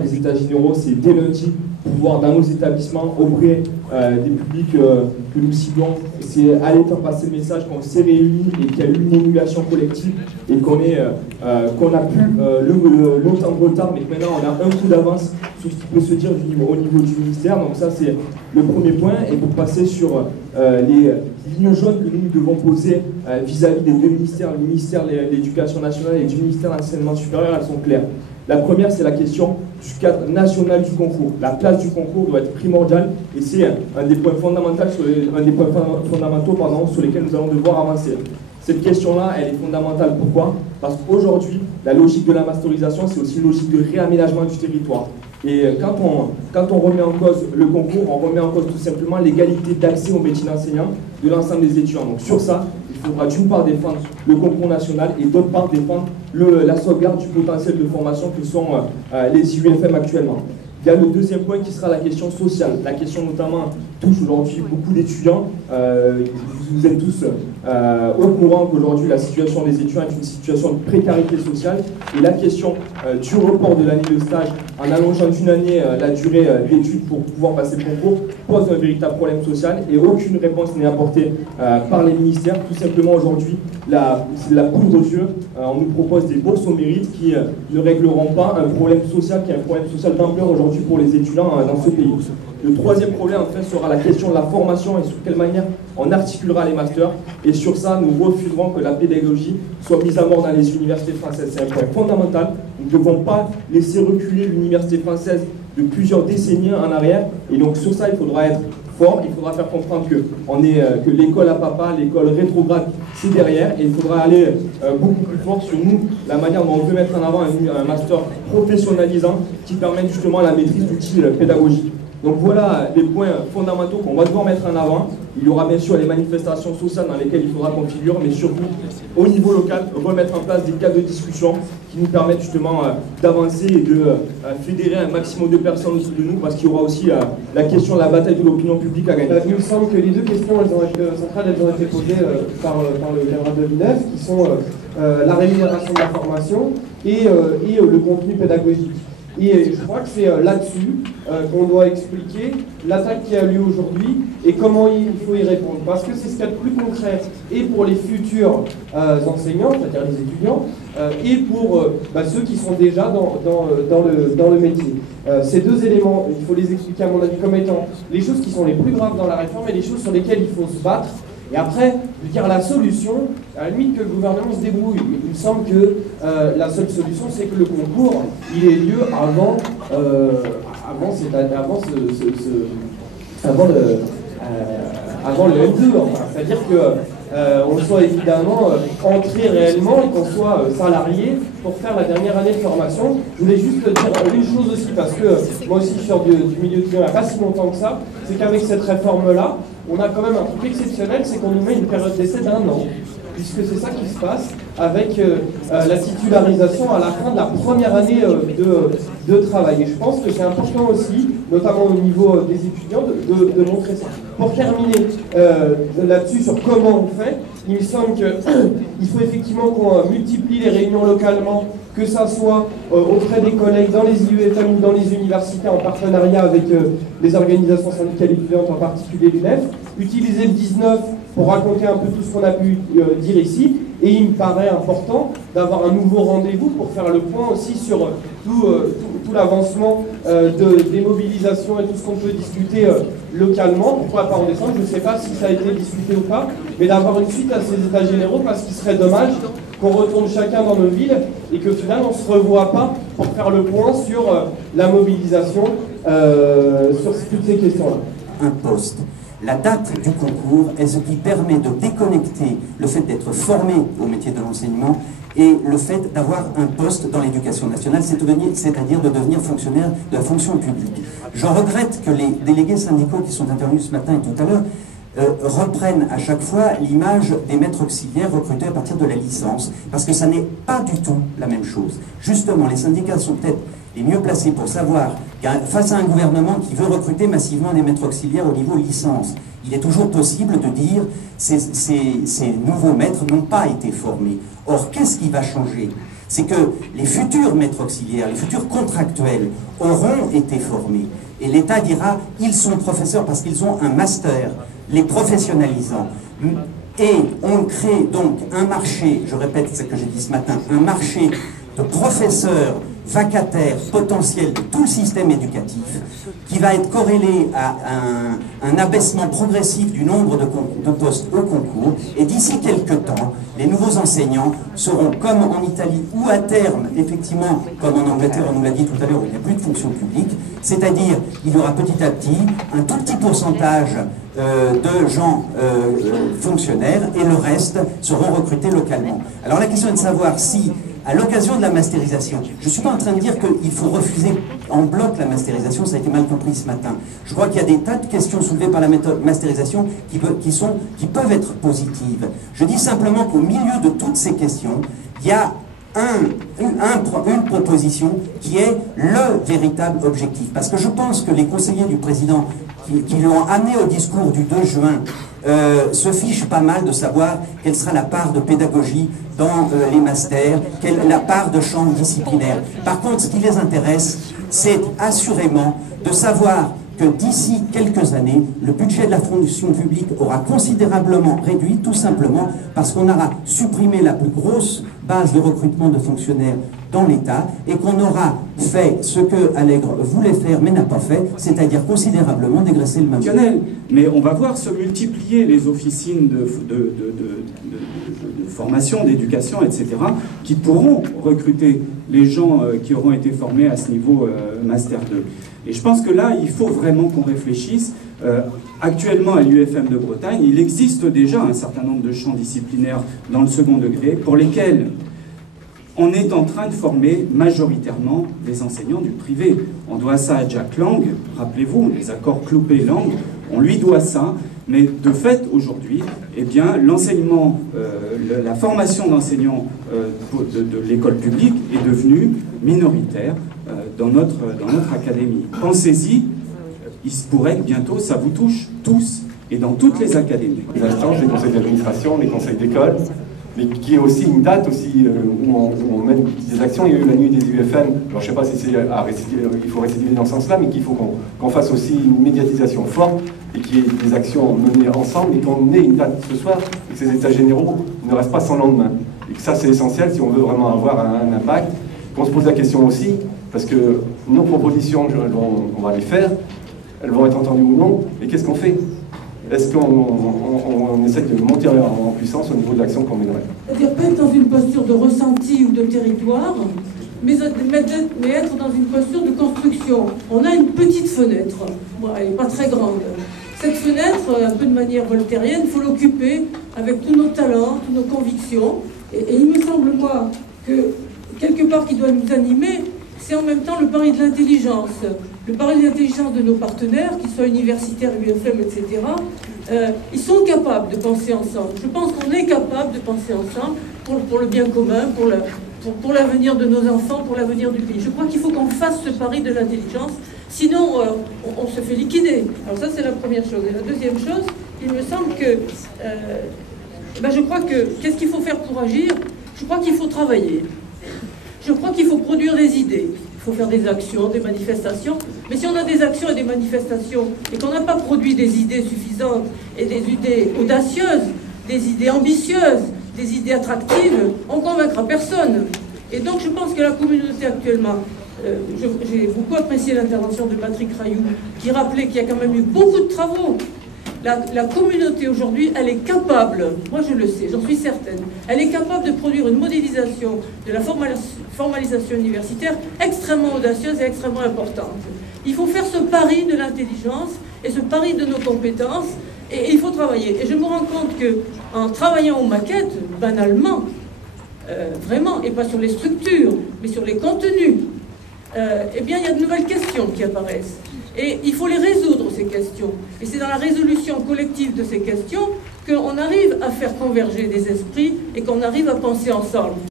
Les états généraux, c'est dès lundi, pouvoir dans nos établissements auprès des publics que nous ciblons, c'est aller faire passer le message qu'on s'est réunis et qu'il y a eu une émulation collective et qu'on a pu longtemps de retard, mais que maintenant on a un coup d'avance sur ce qui peut se dire au niveau du ministère. Donc ça c'est le premier point. Et pour passer sur les lignes jaunes que nous devons poser vis-à-vis des deux ministères, le ministère de l'Éducation nationale et du ministère de l'Enseignement supérieur, elles sont claires. La première, c'est la question du cadre national du concours. La place du concours doit être primordiale et c'est un des points fondamentaux, sur lesquels nous allons devoir avancer. Cette question-là, elle est fondamentale. Pourquoi? Parce qu'aujourd'hui, la logique de la masterisation, c'est aussi une logique de réaménagement du territoire. Et quand on remet en cause le concours, on remet en cause tout simplement l'égalité d'accès au métier d'enseignant de l'ensemble des étudiants. Donc sur ça, il faudra d'une part défendre le concours national et d'autre part défendre la sauvegarde du potentiel de formation que sont les IUFM actuellement. Il y a le deuxième point qui sera la question sociale. La question notamment touche aujourd'hui beaucoup d'étudiants. Vous êtes tous au courant qu'aujourd'hui la situation des étudiants est une situation de précarité sociale. Et la question du report de l'année de stage en allongeant d'une année la durée d'études pour pouvoir passer le concours pose un véritable problème social et aucune réponse n'est apportée par les ministères. Tout simplement aujourd'hui, c'est la poudre aux yeux. On nous propose des bourses au mérite qui ne régleront pas un problème social qui est un problème social d'ampleur aujourd'hui pour les étudiants dans ce pays. Le troisième problème, en fait, sera la question de la formation et sur quelle manière on articulera les masters. Et sur ça, nous refuserons que la pédagogie soit mise à mort dans les universités françaises. C'est un point fondamental. Nous ne devons pas laisser reculer l'université française de plusieurs décennies en arrière. Et donc sur ça, il faudra être fort. Il faudra faire comprendre que l'école à papa, l'école rétrograde, c'est derrière. Et il faudra aller beaucoup plus fort sur nous, la manière dont on veut mettre en avant un master professionnalisant qui permette justement la maîtrise d'outils pédagogiques. Donc voilà les points fondamentaux qu'on va devoir mettre en avant. Il y aura bien sûr les manifestations sociales dans lesquelles il faudra qu'on figure, mais surtout au niveau local, remettre en place des cadres de discussion qui nous permettent justement d'avancer et de fédérer un maximum de personnes autour de nous, parce qu'il y aura aussi la question de la bataille de l'opinion publique à gagner. Il me semble que les deux questions centrales ont été posées par le camarade de l'UNEF, qui sont la rémunération de la formation et le contenu pédagogique. Et je crois que c'est là-dessus qu'on doit expliquer l'attaque qui a lieu aujourd'hui et comment il faut y répondre. Parce que c'est ce qu'il y a de plus concret et pour les futurs enseignants, c'est-à-dire les étudiants, et pour ceux qui sont déjà dans le métier. Ces deux éléments, il faut les expliquer à mon avis comme étant les choses qui sont les plus graves dans la réforme et les choses sur lesquelles il faut se battre. Et après, je veux dire, la solution, à la limite que le gouvernement se débrouille. Il me semble que la seule solution, c'est que le concours, il ait lieu avant le M2. Enfin, c'est-à-dire qu'on soit évidemment entré réellement et qu'on soit salarié pour faire la dernière année de formation. Je voulais juste dire une chose aussi, parce que moi aussi je sors du milieu de il n'y a pas si longtemps que ça, c'est qu'avec cette réforme-là, on a quand même un truc exceptionnel, c'est qu'on nous met une période d'essai d'1 an, puisque c'est ça qui se passe avec la titularisation à la fin de la première année de travail. Et je pense que c'est important aussi, notamment au niveau des étudiants, de montrer ça. Pour terminer là-dessus sur comment on fait, il me semble qu'il faut effectivement qu'on multiplie les réunions localement, que ça soit auprès des collègues dans les IUFM ou dans les universités en partenariat avec les organisations syndicales étudiantes, en particulier l'UNEF, utiliser le 19 pour raconter un peu tout ce qu'on a pu dire ici, et il me paraît important d'avoir un nouveau rendez-vous pour faire le point aussi sur tout l'avancement des mobilisations et tout ce qu'on peut discuter localement. Pourquoi pas en décembre, je ne sais pas si ça a été discuté ou pas, mais d'avoir une suite à ces états généraux, parce qu'il serait dommage qu'on retourne chacun dans nos villes et qu'au final on ne se revoit pas pour faire le point sur la mobilisation sur toutes ces questions-là. Un poste. La date du concours est ce qui permet de déconnecter le fait d'être formé au métier de l'enseignement et le fait d'avoir un poste dans l'éducation nationale, c'est-à-dire de devenir fonctionnaire de la fonction publique. Je regrette que les délégués syndicaux qui sont intervenus ce matin et tout à l'heure reprennent à chaque fois l'image des maîtres auxiliaires recrutés à partir de la licence, parce que ça n'est pas du tout la même chose. Justement, les syndicats sont peut-être les mieux placés pour savoir que face à un gouvernement qui veut recruter massivement des maîtres auxiliaires au niveau licence, il est toujours possible de dire ces nouveaux maîtres n'ont pas été formés. Or, qu'est-ce qui va changer? c'est que les futurs maîtres auxiliaires, les futurs contractuels auront été formés. Et l'État dira, ils sont professeurs parce qu'ils ont un master, les professionnalisant. Et on crée donc un marché, je répète ce que j'ai dit ce matin, un marché de professeurs vacataires potentiels de tout le système éducatif qui va être corrélé à un abaissement progressif du nombre de postes au concours. Et d'ici quelques temps, les nouveaux enseignants seront comme en Italie ou à terme, effectivement, comme en Angleterre, on nous l'a dit tout à l'heure, où il n'y a plus de fonction publique, c'est-à-dire il y aura petit à petit un tout petit pourcentage de gens fonctionnaires et le reste seront recrutés localement. Alors la question est de savoir si, à l'occasion de la mastérisation, je ne suis pas en train de dire qu'il faut refuser en bloc la mastérisation, ça a été mal compris ce matin. Je crois qu'il y a des tas de questions soulevées par la mastérisation qui peuvent être positives. Je dis simplement qu'au milieu de toutes ces questions, il y a une proposition qui est le véritable objectif. Parce que je pense que les conseillers du président qui l'ont amené au discours du 2 juin se fichent pas mal de savoir quelle sera la part de pédagogie dans les masters, la part de champ disciplinaire. Par contre, ce qui les intéresse, c'est assurément de savoir que d'ici quelques années, le budget de la fonction publique aura considérablement réduit, tout simplement parce qu'on aura supprimé la plus grosse base de recrutement de fonctionnaires dans l'État et qu'on aura fait ce que Allègre voulait faire mais n'a pas fait, c'est-à-dire considérablement dégraisser le maintien. Mais on va voir se multiplier les officines de formation, d'éducation, etc., qui pourront recruter les gens qui auront été formés à ce niveau Master 2. Et je pense que là, il faut vraiment qu'on réfléchisse. Actuellement, à l'UFM de Bretagne, il existe déjà un certain nombre de champs disciplinaires dans le second degré pour lesquels on est en train de former majoritairement des enseignants du privé. On doit ça à Jack Lang, rappelez-vous, les accords Cloupet-Lang, on lui doit ça, mais de fait, aujourd'hui, eh bien, l'enseignement, la formation d'enseignants de l'école publique est devenue minoritaire dans notre académie. Pensez-y, il se pourrait que bientôt ça vous touche tous et dans toutes les académies. Les instances, les conseils d'administration, les conseils d'école, mais qui est aussi une date aussi où on mène des actions. Il y a eu la nuit des UFM, alors je ne sais pas si c'est il faut récidiver dans ce sens-là, mais qu'il faut qu'on fasse aussi une médiatisation forte et qu'il y ait des actions menées ensemble et qu'on ait une date ce soir et que ces états généraux ne restent pas sans lendemain. Et que ça c'est essentiel si on veut vraiment avoir un impact. Qu'on se pose la question aussi, parce que nos propositions, on va les faire, elles vont être entendues ou non, et qu'est-ce qu'on fait? Est-ce qu'on essaie de monter en puissance au niveau de l'action qu'on mènerait? C'est-à-dire pas être dans une posture de ressenti ou de territoire, mais être dans une posture de construction. On a une petite fenêtre, bon, elle n'est pas très grande. Cette fenêtre, un peu de manière voltairienne, il faut l'occuper avec tous nos talents, toutes nos convictions. Et il me semble, moi, que quelque part qui doit nous animer, c'est en même temps le pari de l'intelligence. Le pari de l'intelligence de nos partenaires, qu'ils soient universitaires, UFM, etc., ils sont capables de penser ensemble. Je pense qu'on est capable de penser ensemble pour le bien commun, pour l'avenir de nos enfants, pour l'avenir du pays. Je crois qu'il faut qu'on fasse ce pari de l'intelligence, sinon on se fait liquider. Alors ça, c'est la première chose. Et la deuxième chose, il me semble que... je crois que... Qu'est-ce qu'il faut faire pour agir? Je crois qu'il faut travailler. Je crois qu'il faut produire des idées. Il faut faire des actions, des manifestations. Mais si on a des actions et des manifestations et qu'on n'a pas produit des idées suffisantes et des idées audacieuses, des idées ambitieuses, des idées attractives, on ne convaincra personne. Et donc je pense que la communauté actuellement, j'ai beaucoup apprécié l'intervention de Patrick Rayoux, qui rappelait qu'il y a quand même eu beaucoup de travaux. La communauté aujourd'hui, elle est capable, moi je le sais, j'en suis certaine, elle est capable de produire une modélisation de la formalisation universitaire extrêmement audacieuse et extrêmement importante. Il faut faire ce pari de l'intelligence et ce pari de nos compétences, et il faut travailler. Et je me rends compte qu'en travaillant aux maquettes, banalement, vraiment, et pas sur les structures, mais sur les contenus, eh bien il y a de nouvelles questions qui apparaissent. Et il faut les résoudre, ces questions. Et c'est dans la résolution collective de ces questions qu'on arrive à faire converger des esprits et qu'on arrive à penser ensemble.